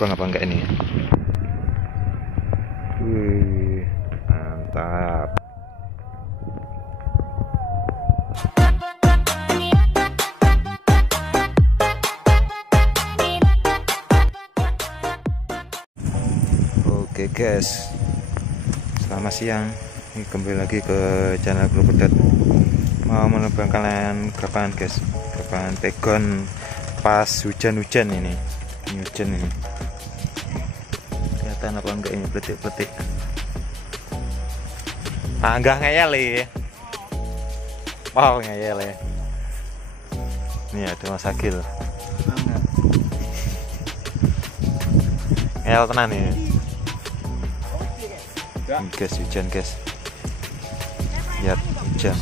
Bang apa enggak ini? Wih, mantap. Oke guys, selamat siang. Ini kembali lagi ke channel Penerbangan. Mau menerbangkan layangan Gapangan guys, Gapangan Pegon pas hujan-hujan ini. Ini hujan ini. Kelihatan apa enggak ini petik-petik? Ah, enggak ngeyel ya. Wow, ngeyel ya. Ini ada Mas Agil. Ngeyel tenan nih. Guys, hujan guys. Lihat hujan.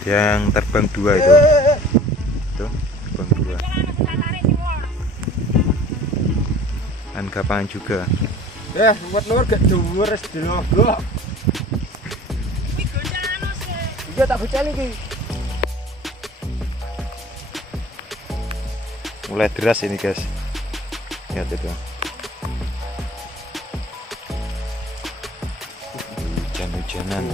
Ada yang terbang dua itu. Tuh, terbang dua. Dan Gapangan juga. Buat luar gak dhuwur wis dilogo. Iya tak bocah iki. Mulai deras ini guys. Lihat itu. Hujan-hujanan.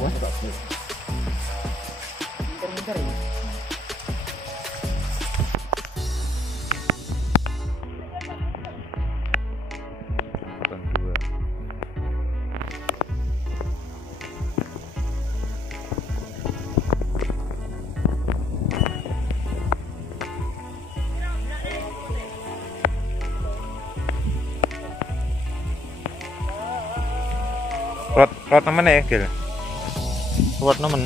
Rot nemen ya, Gil. Rot nemen.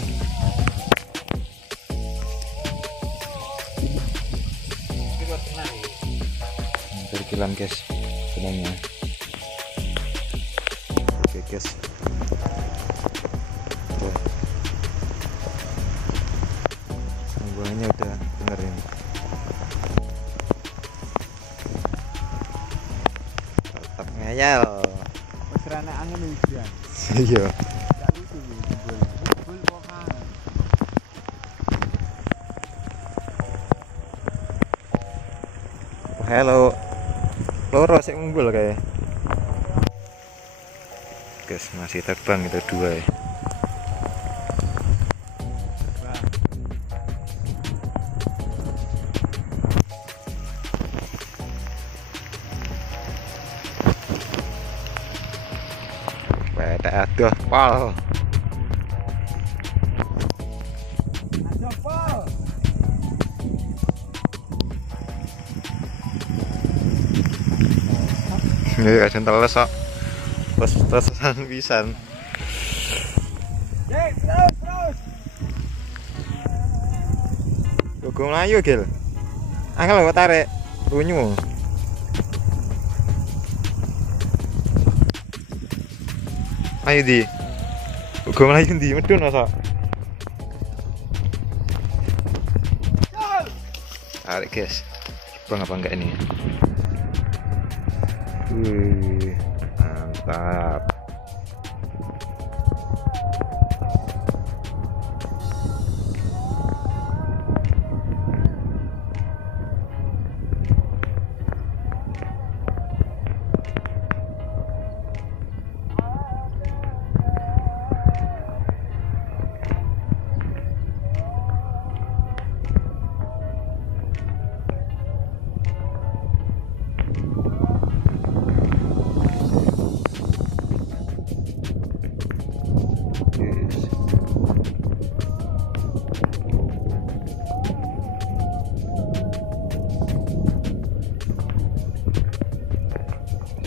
Berkilan guys, benangnya. Oke guys. Tuh. Buahnya udah bener ini. Tetap ngeyel. Mesrane angin hujan. Iya. Halo. Loro sik ngumpul kayak. Guys, masih terbang itu dua ya. Aduh, pal. Ini kasih teles kok. Terus-terusan pisan. Terus. Gue melayu, Gil. Angel kok tarik. Runyu. Ayo di. Gue melayu di medun masa. Tarik guys. Bang apa enggak ini? Wih, mantap.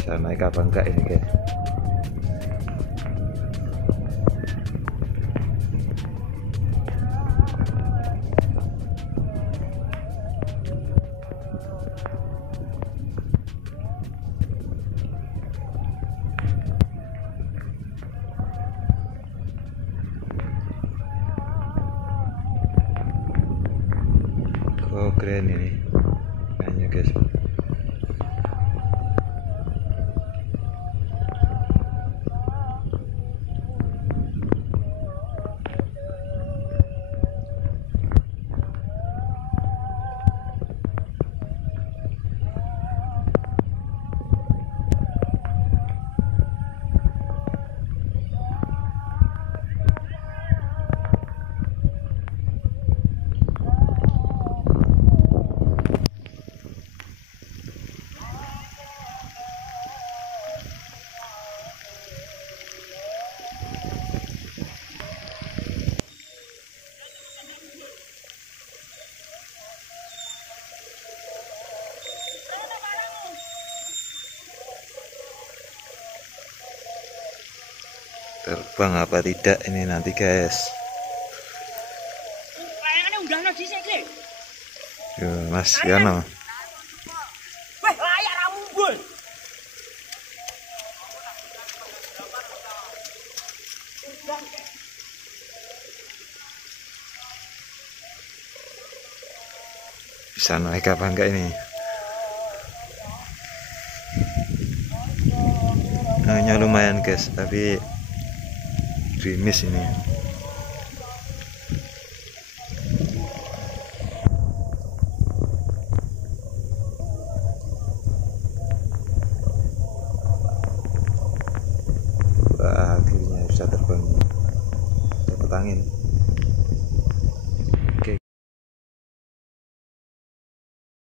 Bisa naik apa enggak ini guys? Oh keren ini kayaknya guys. terbang apa tidak ini nanti guys. Layangannya udah no di sini. Yo, Mas Yono. Weh, layak rambul. Bisa naik apa enggak ini? Hanya lumayan guys, tapi gerimis ini. Wah, akhirnya bisa terbang. Dapat angin.